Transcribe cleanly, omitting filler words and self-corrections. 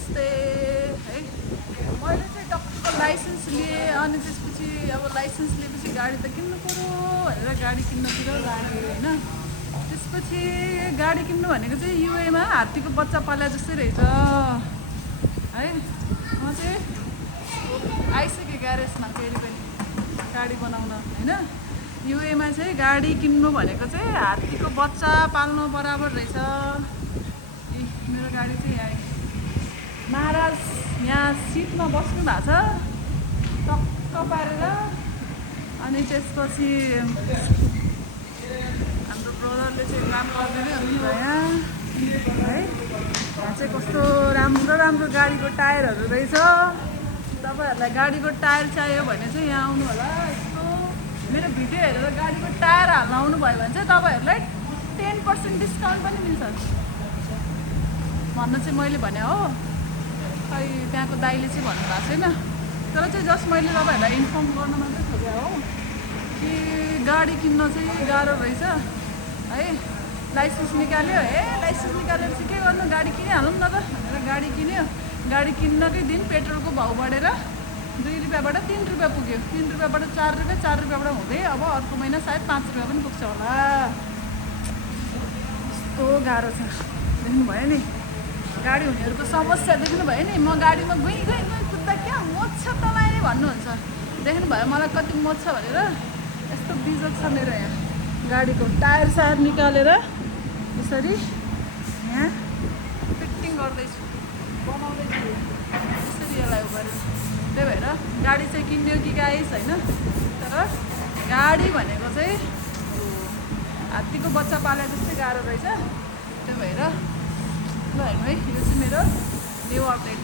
नमस्ते है। मैले चाहिँ टक्क लाइसेन्स लिएँ अनि त्यसपछि अब लाइसेन्स लिएपछि गाडी त किन्नु पऱ्यो भनेर गाडी किन्नतिर लागेँ होइन। त्यसपछि गाडी किन्नु भनेको चाहिँ युएमा हात्तीको बच्चा पाले जस्तै रहेछ है। म चाहिँ आइसकेँ ग्यारेजमा फेरि पनि गाडी बनाउन होइन। युएमा चाहिँ गाडी किन्नु भनेको चाहिँ हात्तीको बच्चा पाल्नु बराबर रहेछ। मेरो गाडी चाहिँ यहाँ महाराज यहाँ सिटमा बस्नु भएको छ टक्क पारेर। अनि त्यसपछि हाम्रो ब्रदरले चाहिँ काम गरिदिँदै हुनुहुन्छ यहाँ है। यहाँ चाहिँ कस्तो राम्रो राम्रो गाडीको टायरहरू रहेछ। तपाईँहरूलाई गाडीको टायर चाहियो भने चाहिँ यहाँ आउनु होला। यस्तो मेरो भिडियो हेरेर गाडीको टायर हाल्न आउनुभयो भने चाहिँ तपाईँहरूलाई 10% डिस्काउन्ट पनि मिल्छ भन्न चाहिँ मैले भने हो। खै त्यहाँको दाइले चाहिँ भन्नुभएको छैन, तर चाहिँ जस्ट मैले तपाईँहरूलाई इन्फर्म गर्न मात्रै खोजेँ हो कि गाडी किन्न चाहिँ गाह्रो रहेछ है। लाइसेन्स निकाल्यो लाइसेन्स निकालेर चाहिँ के गर्नु, गाडी किनिहालौँ न त भनेर गाडी किन्यो। गाडी किन्नकै दिन पेट्रोलको भाउ बढेर 2 रुपियाँबाट 3 रुपियाँ पुग्यो, 3 रुपियाँबाट 4 रुपियाँ, 4 रुपियाँबाट हुँदै अब अर्को महिना सायद 5 रुपियाँ पनि पुग्छ होला। यस्तो गाह्रो छ, देख्नुभयो नि गाडी हुनेहरूको समस्या देख्नुभयो नि। म गाडीमा गई कुद्दा क्या मोच्छ तपाईँले भन्नुहुन्छ, देख्नुभयो मलाई कति मोच्छ भनेर। यस्तो बिजोग छ मेरो यहाँ गाडीको टायर सायर निकालेर यसरी यहाँ फिटिङ गर्दैछु, बनाउँदैछु यसरी यसलाई गरेर। त्यही भएर गाडी चाहिँ किन्यो कि गाइस होइन, तर गाडी भनेको चाहिँ हात्तीको बच्चा पाले जस्तै गाह्रो रहेछ। त्यही भएर ल हेर्नु है, यो चाहिँ मेरो न्यू अपडेट।